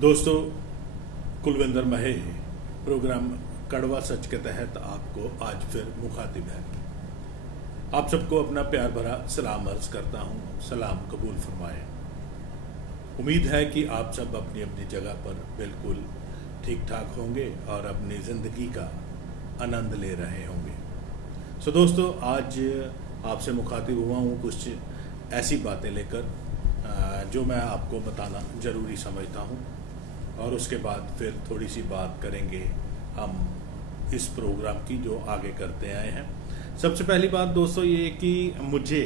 दोस्तों, कुलविंदर महे प्रोग्राम कड़वा सच के तहत आपको आज फिर मुखातिब है। आप सबको अपना प्यार भरा सलाम अर्ज करता हूँ। सलाम कबूल फरमाएं। उम्मीद है कि आप सब अपनी अपनी जगह पर बिल्कुल ठीक ठाक होंगे और अपनी ज़िंदगी का आनंद ले रहे होंगे। दोस्तों, आज आपसे मुखातिब हुआ हूँ कुछ ऐसी बातें लेकर जो मैं आपको बताना ज़रूरी समझता हूँ, और उसके बाद फिर थोड़ी सी बात करेंगे हम इस प्रोग्राम की जो आगे करते आए हैं। सबसे पहली बात दोस्तों ये कि मुझे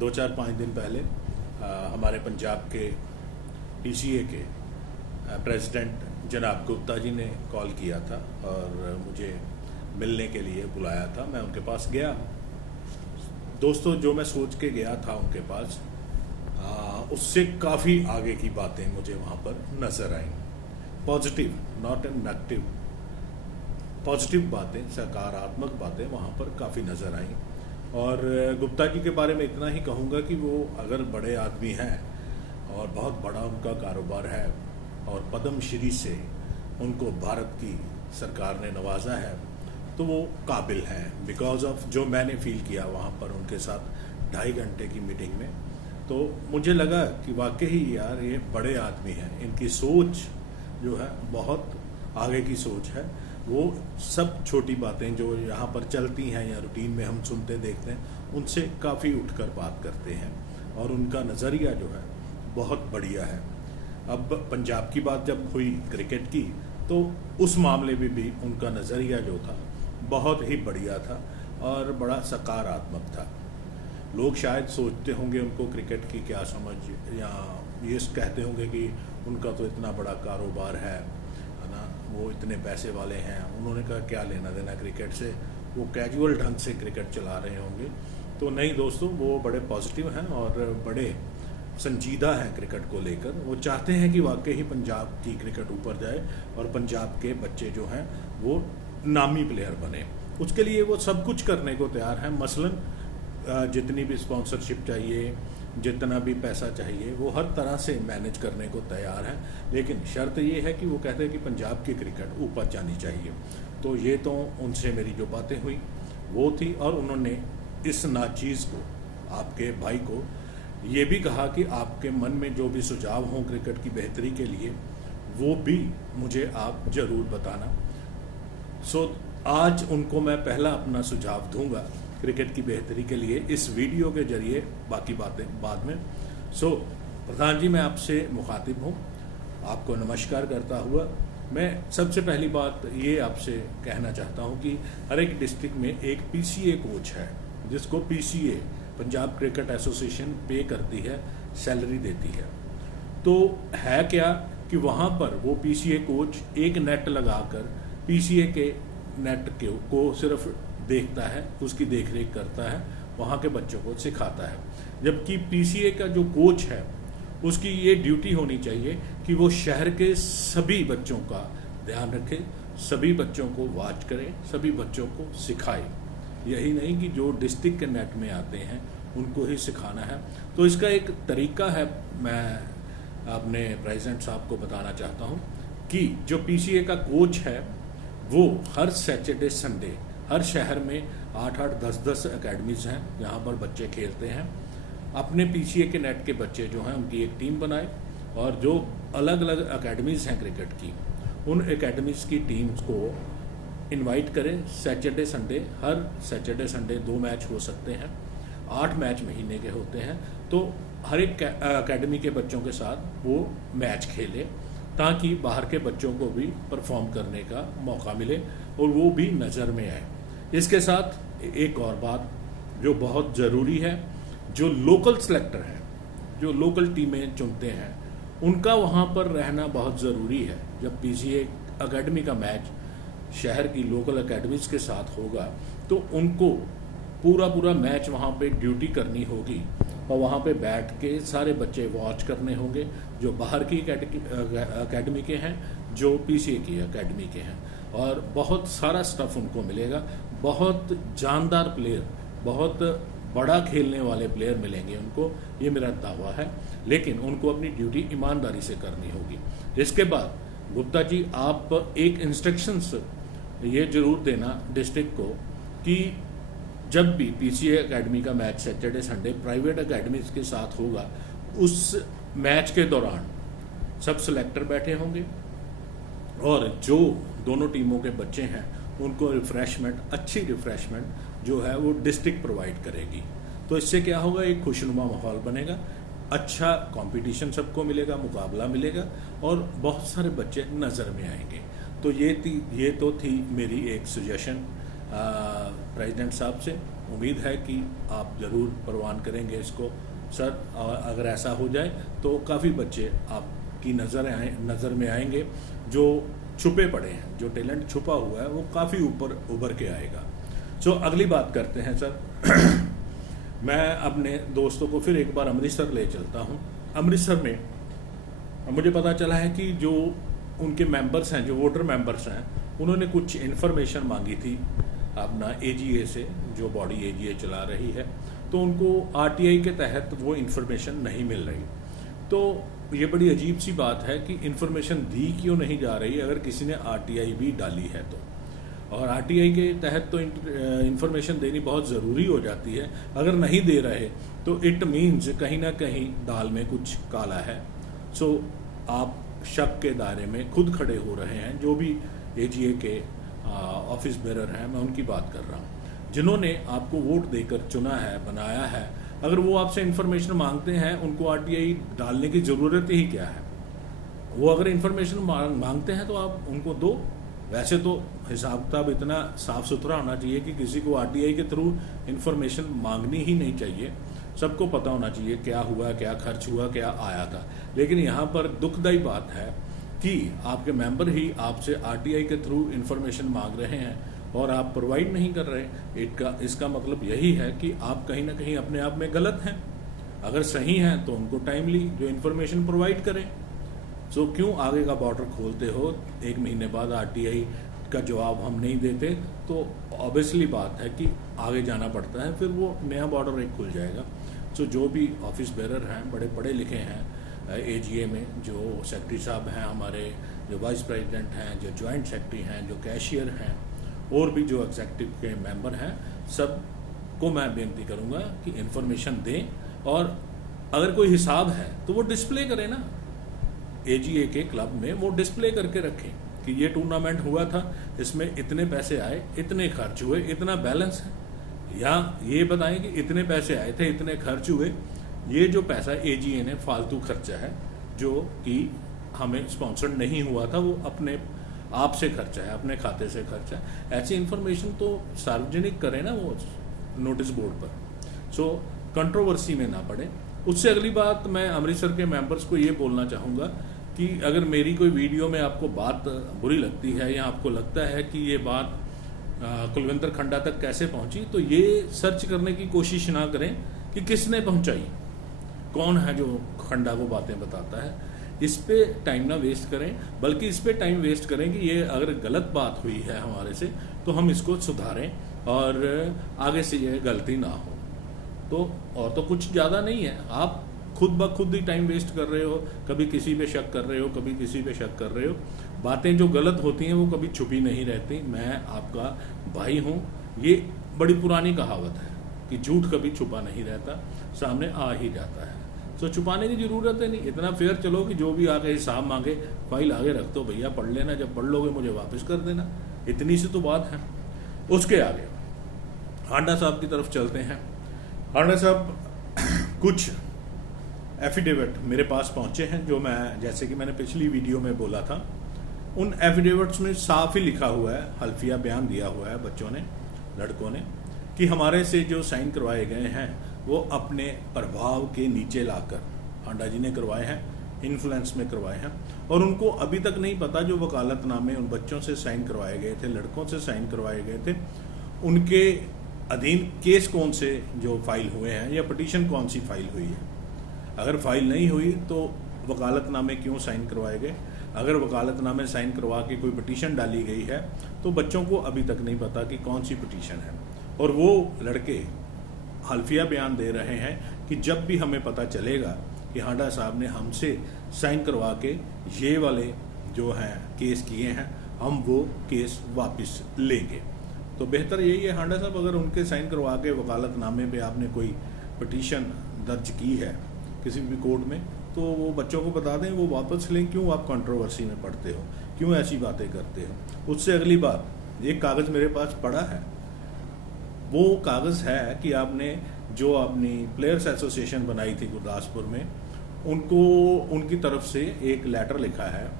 2-4-5 दिन पहले हमारे पंजाब के PCA के प्रेसिडेंट जनाब गुप्ता जी ने कॉल किया था और मुझे मिलने के लिए बुलाया था। मैं उनके पास गया। दोस्तों, जो मैं सोच के गया था उनके पास उससे काफ़ी आगे की बातें मुझे वहाँ पर नज़र आईं। Positive, not an negative, positive बातें, सकारात्मक बातें वहाँ पर काफ़ी नज़र आईं। और गुप्ता जी के बारे में इतना ही कहूँगा कि वो अगर बड़े आदमी हैं और बहुत बड़ा उनका कारोबार है और पद्मश्री से उनको भारत की सरकार ने नवाजा है, तो वो काबिल हैं। बिकॉज ऑफ जो मैंने फील किया वहाँ पर उनके साथ 2.5 घंटे की मीटिंग में, तो मुझे लगा कि वाकई यार ये बड़े आदमी हैं। इनकी सोच जो है बहुत आगे की सोच है। वो सब छोटी बातें जो यहाँ पर चलती हैं या रूटीन में हम सुनते देखते हैं, उनसे काफ़ी उठकर बात करते हैं और उनका नज़रिया जो है बहुत बढ़िया है। अब पंजाब की बात जब हुई क्रिकेट की, तो उस मामले में भी उनका नज़रिया जो था बहुत ही बढ़िया था और बड़ा सकारात्मक था। लोग शायद सोचते होंगे उनको क्रिकेट की क्या समझ, या ये कहते होंगे कि उनका तो इतना बड़ा कारोबार है ना, वो इतने पैसे वाले हैं, उन्होंने कहा क्या लेना देना क्रिकेट से, वो कैजुअल ढंग से क्रिकेट चला रहे होंगे। तो नहीं दोस्तों, वो बड़े पॉजिटिव हैं और बड़े संजीदा हैं क्रिकेट को लेकर। वो चाहते हैं कि वाकई ही पंजाब की क्रिकेट ऊपर जाए और पंजाब के बच्चे जो हैं वो नामी प्लेयर बने। उसके लिए वो सब कुछ करने को तैयार हैं। मसलन जितनी भी स्पॉन्सरशिप चाहिए, जितना भी पैसा चाहिए, वो हर तरह से मैनेज करने को तैयार है। लेकिन शर्त ये है कि वो कहते हैं कि पंजाब की क्रिकेट ऊपर जानी चाहिए। तो ये तो उनसे मेरी जो बातें हुई वो थी, और उन्होंने इस नाचीज़ को, आपके भाई को, ये भी कहा कि आपके मन में जो भी सुझाव हों क्रिकेट की बेहतरी के लिए, वो भी मुझे आप ज़रूर बताना। आज उनको मैं पहला अपना सुझाव दूंगा क्रिकेट की बेहतरी के लिए इस वीडियो के जरिए, बाकी बातें बाद में। प्रधान जी, मैं आपसे मुखातिब हूँ। आपको नमस्कार करता हुआ मैं सबसे पहली बात ये आपसे कहना चाहता हूँ कि हर एक डिस्ट्रिक्ट में एक PCA कोच है, जिसको PCA पंजाब क्रिकेट एसोसिएशन पे करती है, सैलरी देती है। तो है क्या कि वहाँ पर वो PCA कोच एक नेट लगाकर PCA के नेट को सिर्फ देखता है, उसकी देखरेख करता है, वहाँ के बच्चों को सिखाता है। जबकि PCA का जो कोच है उसकी ये ड्यूटी होनी चाहिए कि वो शहर के सभी बच्चों का ध्यान रखे, सभी बच्चों को वॉच करे, सभी बच्चों को सिखाए। यही नहीं कि जो डिस्ट्रिक्ट के नेट में आते हैं उनको ही सिखाना है। तो इसका एक तरीका है, मैं अपने प्रेसिडेंट साहब को बताना चाहता हूँ कि जो PCA का कोच है वो हर सैटरडे संडे हर शहर में 8-8, 10-10 एकेडमीज हैं जहाँ पर बच्चे खेलते हैं। अपने PCA के नेट के बच्चे जो हैं उनकी एक टीम बनाए, और जो अलग अलग एकेडमीज हैं क्रिकेट की, उन एकेडमीज की टीम्स को इनवाइट करें। सैटरडे संडे, हर सैटरडे संडे 2 मैच हो सकते हैं, 8 मैच महीने के होते हैं। तो हर एक एकेडमी के बच्चों के साथ वो मैच खेले, ताकि बाहर के बच्चों को भी परफॉर्म करने का मौका मिले और वो भी नज़र में आए। इसके साथ एक और बात जो बहुत ज़रूरी है, जो लोकल सेलेक्टर हैं, जो लोकल टीमें चुनते हैं, उनका वहाँ पर रहना बहुत ज़रूरी है। जब PCA एकेडमी का मैच शहर की लोकल एकेडमीज के साथ होगा, तो उनको पूरा मैच वहाँ पे ड्यूटी करनी होगी और वहाँ पे बैठ के सारे बच्चे वॉच करने होंगे, जो बाहर की एकेडमी के हैं, जो PCA की एकेडमी के हैं। और बहुत सारा स्टफ उनको मिलेगा, बहुत जानदार प्लेयर, बहुत बड़ा खेलने वाले प्लेयर मिलेंगे उनको, ये मेरा दावा है। लेकिन उनको अपनी ड्यूटी ईमानदारी से करनी होगी। इसके बाद गुप्ता जी आप एक इंस्ट्रक्शंस ये जरूर देना डिस्ट्रिक्ट को कि जब भी पीसीए एकेडमी का match Saturday Sunday private academies के साथ होगा, उस मैच के दौरान सब सेलेक्टर बैठे होंगे और जो दोनों टीमों के बच्चे हैं उनको रिफ्रेशमेंट, अच्छी रिफ्रेशमेंट जो है वो डिस्ट्रिक्ट प्रोवाइड करेगी। तो इससे क्या होगा, एक खुशनुमा माहौल बनेगा, अच्छा कंपटीशन सबको मिलेगा, मुकाबला मिलेगा और बहुत सारे बच्चे नज़र में आएंगे। तो ये तो थी मेरी एक सजेशन प्रेसिडेंट साहब से। उम्मीद है कि आप ज़रूर परवान करेंगे इसको सर, और अगर ऐसा हो जाए तो काफ़ी बच्चे आपकी नज़र में आएंगे जो छुपे पड़े हैं, जो टैलेंट छुपा हुआ है वो काफ़ी ऊपर उभर के आएगा। सो अगली बात करते हैं सर। मैं अपने दोस्तों को फिर एक बार अमृतसर ले चलता हूँ। अमृतसर में मुझे पता चला है कि जो उनके मेंबर्स हैं, जो वोटर मेंबर्स हैं, उन्होंने कुछ इन्फॉर्मेशन मांगी थी अपना एजीए से, जो बॉडी एजीए चला रही है, तो उनको आरटीआई के तहत वो इन्फॉर्मेशन नहीं मिल रही। तो ये बड़ी अजीब सी बात है कि इन्फॉर्मेशन दी क्यों नहीं जा रही अगर किसी ने आरटीआई भी डाली है तो। और आरटीआई के तहत तो इन्फॉर्मेशन देनी बहुत ज़रूरी हो जाती है। अगर नहीं दे रहे तो इट मीन्स कहीं ना कहीं दाल में कुछ काला है। सो आप शक के दायरे में खुद खड़े हो रहे हैं। जो भी एजीए के ऑफिस बेरर हैं, मैं उनकी बात कर रहा हूँ, जिन्होंने आपको वोट देकर चुना है, बनाया है। अगर वो आपसे इन्फॉर्मेशन मांगते हैं, उनको आरटीआई डालने की ज़रूरत ही क्या है? वो अगर इन्फॉर्मेशन मांगते हैं तो आप उनको दो। वैसे तो हिसाब किताब इतना साफ सुथरा होना चाहिए कि किसी को आरटीआई के थ्रू इन्फॉर्मेशन मांगनी ही नहीं चाहिए। सबको पता होना चाहिए क्या हुआ, क्या खर्च हुआ, क्या आया था। लेकिन यहाँ पर दुखदायी बात है कि आपके मेंबर ही आपसे आरटीआई के थ्रू इन्फॉर्मेशन मांग रहे हैं और आप प्रोवाइड नहीं कर रहे। इसका मतलब यही है कि आप कहीं ना कहीं अपने आप में गलत हैं। अगर सही हैं तो उनको टाइमली जो इन्फॉर्मेशन प्रोवाइड करें। सो क्यों आगे का बॉर्डर खोलते हो, 1 महीने बाद आरटीआई का जवाब हम नहीं देते, तो ऑब्वियसली बात है कि आगे जाना पड़ता है, फिर वो नया बॉर्डर एक खुल जाएगा। सो जो भी ऑफिस बेरर हैं, बड़े पढ़े लिखे हैं एजीए में, जो सेक्रेटरी साहब हैं हमारे, जो वाइस प्रेसिडेंट हैं, जो जॉइंट सेक्रेटरी हैं, जो कैशियर हैं और भी जो एग्जीक्यूटिव के मेंबर हैं, सबको मैं बेनती करूंगा कि इन्फॉर्मेशन दें और अगर कोई हिसाब है तो वो डिस्प्ले करें ना, एजीए के क्लब में वो डिस्प्ले करके रखें कि ये टूर्नामेंट हुआ था, इसमें इतने पैसे आए, इतने खर्च हुए, इतना बैलेंस है। या ये बताएं कि इतने पैसे आए थे, इतने खर्च हुए, ये जो पैसा एजीए ने फालतू खर्चा है जो कि हमें स्पॉन्सर्ड नहीं हुआ था, वो अपने आप से खर्चा है, अपने खाते से खर्चा है। ऐसी इन्फॉर्मेशन तो सार्वजनिक करें ना वो नोटिस बोर्ड पर, सो कंट्रोवर्सी में ना पड़े। उससे अगली बात, मैं अमृतसर के मेंबर्स को ये बोलना चाहूँगा कि अगर मेरी कोई वीडियो में आपको बात बुरी लगती है या आपको लगता है कि ये बात कुलविंदर खंडा तक कैसे पहुंची, तो ये सर्च करने की कोशिश ना करें कि किसने पहुंचाई, कौन है जो खंडा को बातें बताता है। इस पे टाइम ना वेस्ट करें, बल्कि इस पे टाइम वेस्ट करें कि ये अगर गलत बात हुई है हमारे से तो हम इसको सुधारें और आगे से ये गलती ना हो। तो और तो कुछ ज़्यादा नहीं है, आप खुद ब खुद ही टाइम वेस्ट कर रहे हो, कभी किसी पे शक कर रहे हो, कभी किसी पे शक कर रहे हो। बातें जो गलत होती हैं वो कभी छुपी नहीं रहती। मैं आपका भाई हूँ, ये बड़ी पुरानी कहावत है कि झूठ कभी छुपा नहीं रहता, सामने आ ही जाता है। तो छुपाने की ज़रूरत है नहीं, इतना फेयर चलो कि जो भी आगे हिसाब मांगे फाइल आगे रख दो भैया, पढ़ लेना, जब पढ़ लोगे मुझे वापस कर देना, इतनी सी तो बात है। उसके आगे हांडा साहब की तरफ चलते हैं। हांडा साहब कुछ एफिडेविट मेरे पास पहुंचे हैं, जो मैं, जैसे कि मैंने पिछली वीडियो में बोला था, उन एफिडेविट्स में साफ ही लिखा हुआ है, हल्फिया बयान दिया हुआ है बच्चों ने, लड़कों ने, कि हमारे से जो साइन करवाए गए हैं वो अपने प्रभाव के नीचे लाकर हांडा जी ने करवाए हैं, इन्फ्लुएंस में करवाए हैं, और उनको अभी तक नहीं पता जो वकालतनामे उन बच्चों से साइन करवाए गए थे, लड़कों से साइन करवाए गए थे, उनके अधीन केस कौन से जो फाइल हुए हैं या पिटीशन कौन सी फाइल हुई है। अगर फाइल नहीं हुई तो वकालतनामे क्यों साइन करवाए गए। अगर वकालतनामे साइन करवा के कोई पिटीशन डाली गई है तो बच्चों को अभी तक नहीं पता कि कौन सी पिटीशन है। और वो लड़के हल्फिया बयान दे रहे हैं कि जब भी हमें पता चलेगा कि हांडा साहब ने हमसे साइन करवा के ये वाले जो हैं केस किए हैं, हम वो केस वापस लेंगे। तो बेहतर यही है, हांडा साहब अगर उनके साइन करवा के वकालतनामे पे आपने कोई पिटीशन दर्ज की है किसी भी कोर्ट में, तो वो बच्चों को बता दें, वो वापस लें। क्यों आप कंट्रोवर्सी में पड़ते हो, क्यों ऐसी बातें करते हो? उससे अगली बात, एक कागज़ मेरे पास पड़ा है, वो कागज़ है कि आपने जो अपनी प्लेयर्स एसोसिएशन बनाई थी गुरदासपुर में, उनको उनकी तरफ से एक लेटर लिखा है,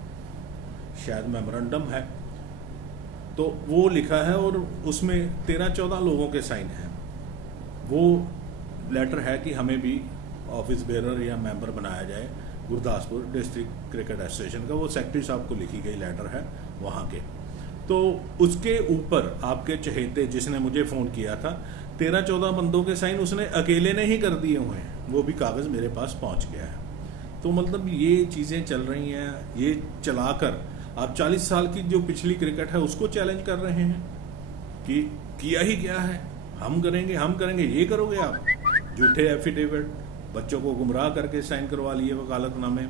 शायद मेमोरेंडम है, तो वो लिखा है और उसमें 13-14 लोगों के साइन हैं। वो लेटर है कि हमें भी ऑफिस बेरर या मेंबर बनाया जाए गुरदासपुर डिस्ट्रिक्ट क्रिकेट एसोसिएशन का। वो सेक्रेटरी साहब को लिखी गई लेटर है वहाँ के। तो उसके ऊपर आपके चहेते जिसने मुझे फ़ोन किया था, 13-14 बंदों के साइन उसने अकेले ने ही कर दिए हुए हैं। वो भी कागज़ मेरे पास पहुँच गया है। तो मतलब ये चीज़ें चल रही हैं, ये चलाकर आप 40 साल की जो पिछली क्रिकेट है उसको चैलेंज कर रहे हैं कि किया ही क्या है, हम करेंगे, ये करोगे आप? झूठे एफिडेविट, बच्चों को गुमराह करके साइन करवा लिए वकालतनामे,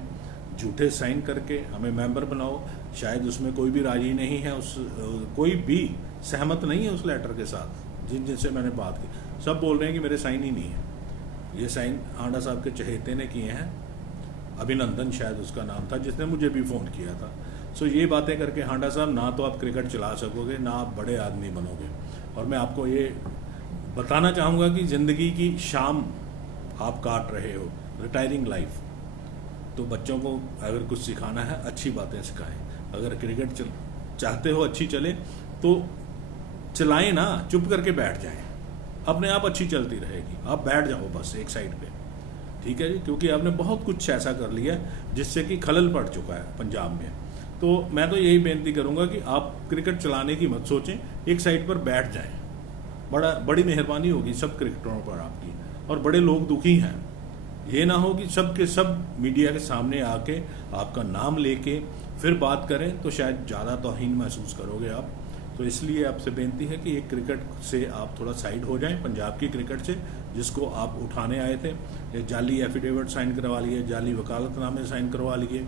झूठे साइन करके हमें मेंबर बनाओ। शायद उसमें कोई भी राजी नहीं है, कोई भी सहमत नहीं है उस लेटर के साथ। जिनसे मैंने बात की सब बोल रहे हैं कि मेरे साइन ही नहीं है। ये साइन हांडा साहब के चहेते ने किए हैं, अभिनंदन शायद उसका नाम था, जिसने मुझे भी फ़ोन किया था। सो ये बातें करके हांडा साहब, ना तो आप क्रिकेट चला सकोगे, ना आप बड़े आदमी बनोगे। और मैं आपको ये बताना चाहूँगा कि ज़िंदगी की शाम आप काट रहे हो, रिटायरिंग लाइफ। तो बच्चों को अगर कुछ सिखाना है, अच्छी बातें सिखाएं। अगर क्रिकेट चाहते हो अच्छी चले तो चलाएं ना, चुप करके बैठ जाएं, अपने आप अच्छी चलती रहेगी। आप बैठ जाओ बस एक साइड पे, ठीक है जी, क्योंकि आपने बहुत कुछ ऐसा कर लिया जिससे कि खलल पड़ चुका है पंजाब में। तो मैं तो यही बेनती करूंगा कि आप क्रिकेट चलाने की मत सोचें, एक साइड पर बैठ जाएं। बड़ी मेहरबानी होगी सब क्रिकेटरों पर आपकी, और बड़े लोग दुखी हैं। ये ना हो कि सब के सब मीडिया के सामने आके आपका नाम लेके फिर बात करें, तो शायद ज़्यादा तौहीन महसूस करोगे आप। तो इसलिए आपसे बेनती है कि एक क्रिकेट से आप थोड़ा साइड हो जाएं, पंजाब की क्रिकेट से, जिसको आप उठाने आए थे। ये जाली एफिडेविट साइन करवा लिए, जाली वकालतनामे साइन करवा लिए,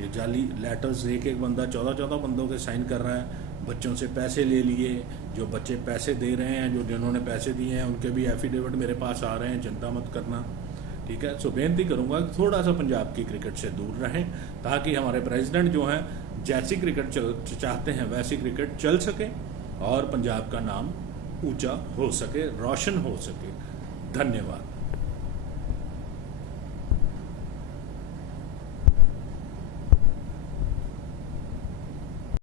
ये जाली लेटर्स एक बंदा 14-14 बंदों के साइन कर रहा है, बच्चों से पैसे ले लिए। जो बच्चे पैसे दे रहे हैं, जिन्होंने पैसे दिए हैं, उनके भी एफिडेविट मेरे पास आ रहे हैं, चिंता मत करना, ठीक है। सो बेनती करूंगा कि थोड़ा सा पंजाब की क्रिकेट से दूर रहें, ताकि हमारे प्रेसिडेंट जो हैं जैसी क्रिकेट चाहते हैं वैसी क्रिकेट चल सके और पंजाब का नाम ऊंचा हो सके, रोशन हो सके। धन्यवाद।